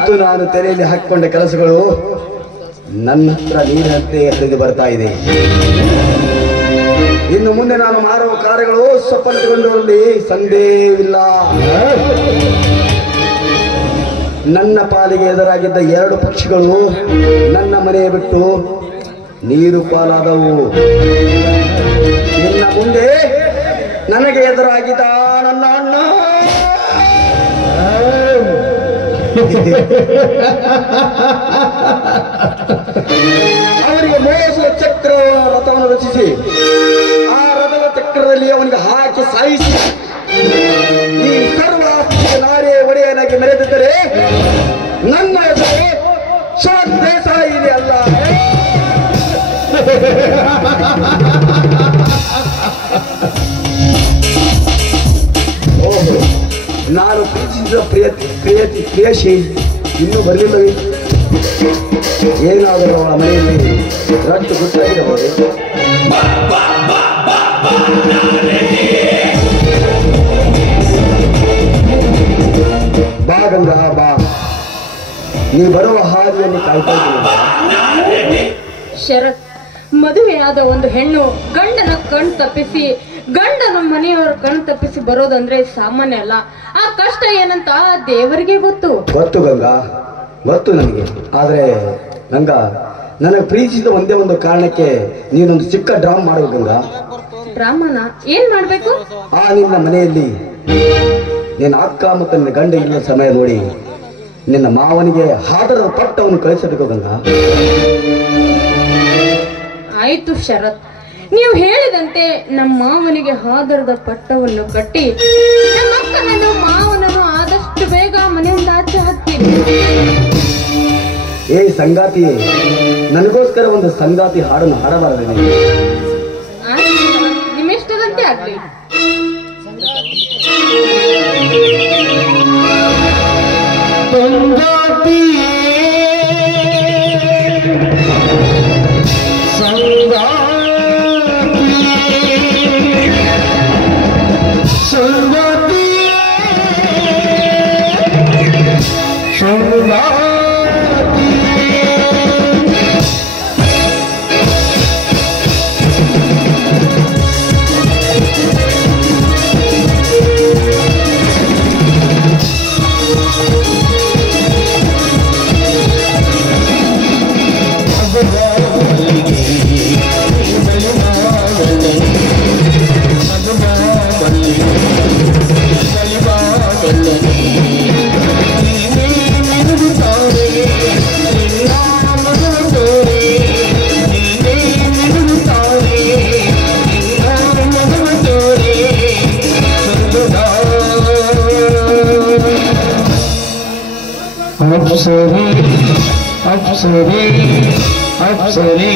ಅಂತೂ ನಾನು ತಲೆಯಲ್ಲಿ ಹಾಕಿಕೊಂಡ ಕೆಲಸಗಳು ನನ್ನ ಹತ್ರ ನೀರಿನಂತೆ ಹರಿದು ಬರ್ತಾ ಇದೆ. ಇನ್ನು ಮುಂದೆ ನಾನು ಮಾಡುವ ಕಾರ್ಯಗಳು ಸಫಲತೆಗೊಂಡಲ್ಲಿ ಸಂದೇಹವಿಲ್ಲ. ನನ್ನ ಪಾಲಿಗೆ ಎದುರಾಗಿದ್ದ 2 ಪಕ್ಷಿಗಳು ನನ್ನ ಮನೆ ಬಿಟ್ಟು ನೀರು ಪಾಲಾದವು. ಇನ್ನು ಮುಂದೆ ನನಗೆ ಎದುರಾಗಿದ್ದ ನನ್ನ ಅಣ್ಣ ಅವನಿಗೆ ಮೋಸದ ಚಕ್ರ ರಥವನ್ನು ರಚಿಸಿ ಆ ರಥದ ಚಕ್ರದಲ್ಲಿ ಅವನಿಗೆ ಹಾಕಿ ಸಾಯಿಸಿ ಈ ಸರ್ವ ನಾರೇ ಒಡೆಯನಾಗಿ ಮೆರೆದಿದ್ದರೆ ನನ್ನ ಹೆಸರು ಶರತ್ ದೇಸಾಯಿ ಇದೆ ಅಲ್ಲ. ಓಹೋ, ನಾನು ಪ್ರೀತಿಸಿದ ಪ್ರಿಯಸಿ ಇನ್ನೂ ಬರಲಿಲ್ಲವೇ? ಏನಾದರೂ ಅವಳ ಮನೆಯಲ್ಲಿ ರಟ್ಟು ಗೊತ್ತಾಗಿರಬಹುದು. ಬಾ ಗಂಗಾ ಬಾ, ನೀ ಬರುವ ಹಾದಿಯನ್ನು ಕಾಯ್ತಾ ಇದ್ದೀನಿ. ಶರತ್, ಮದುವೆಯಾದ ಒಂದು ಹೆಣ್ಣು ಗಂಡನ ಕಣ್ ತಪ್ಪಿಸಿ ಗಂಡನ ಮನೆಯವರ ಕಣ್ ತಪ್ಪಿಸಿ ಬರೋದಂದ್ರೆ ಸಾಮಾನ್ಯ ಅಲ್ಲ. ಆ ಕಷ್ಟ ಏನಂತ ದೇವರಿಗೆ ಗೊತ್ತು. ಗಂಗಾ, ಗೊತ್ತು ನನಗೆ. ಆದ್ರೆ ಗಂಗಾ, ನನಗೆ ಪ್ರೀತಿಸಿದ ಒಂದೇ ಒಂದು ಕಾರಣಕ್ಕೆ ನೀನೊಂದು ಚಿಕ್ಕ ಡ್ರಾಮಾ ಮಾಡಬೇಕು ಗಂಗಾ. ಡ್ರಾಮಾನ ಏನ್ ಮಾಡ್ಬೇಕು? ಆ ನಿನ್ನ ಮನೆಯಲ್ಲಿ ನಿನ್ನ ಅಕ್ಕ ಮತ್ತು ನಿನ್ನ ಗಂಡ ಇಲ್ಲ ಸಮಯ ನೋಡಿ ನಿನ್ನ ಮಾವನಿಗೆ ಹಾದರದ ಪಟ್ಟವನ್ನು ಕಳಿಸಬೇಕು ಗಂಗಾ. ಆಯ್ತು ಶರತ್, ನೀವು ಹೇಳಿದಂತೆ ನಮ್ಮ ಮಾವನಿಗೆ ಹಾದರದ ಪಟ್ಟವನ್ನು ಕಟ್ಟಿ ನಮ್ಮ ಅಕ್ಕನನ್ನು ಮಾವನನ್ನು ಆದಷ್ಟು ಬೇಗ ಮನೆಯಿಂದ ಆಚೆ ಹಾಕ್ತೀನಿ. ಏ ಸಂಗಾತಿ, ನನಗೋಸ್ಕರ ಒಂದು ಸಂಗಾತಿ ಹಾಡನ್ನು ಹಾಡಬಾರದು. ನಿಮ್ಮಿಷ್ಟದಂತೆ ಆಗ್ಲಿ. अप्सरे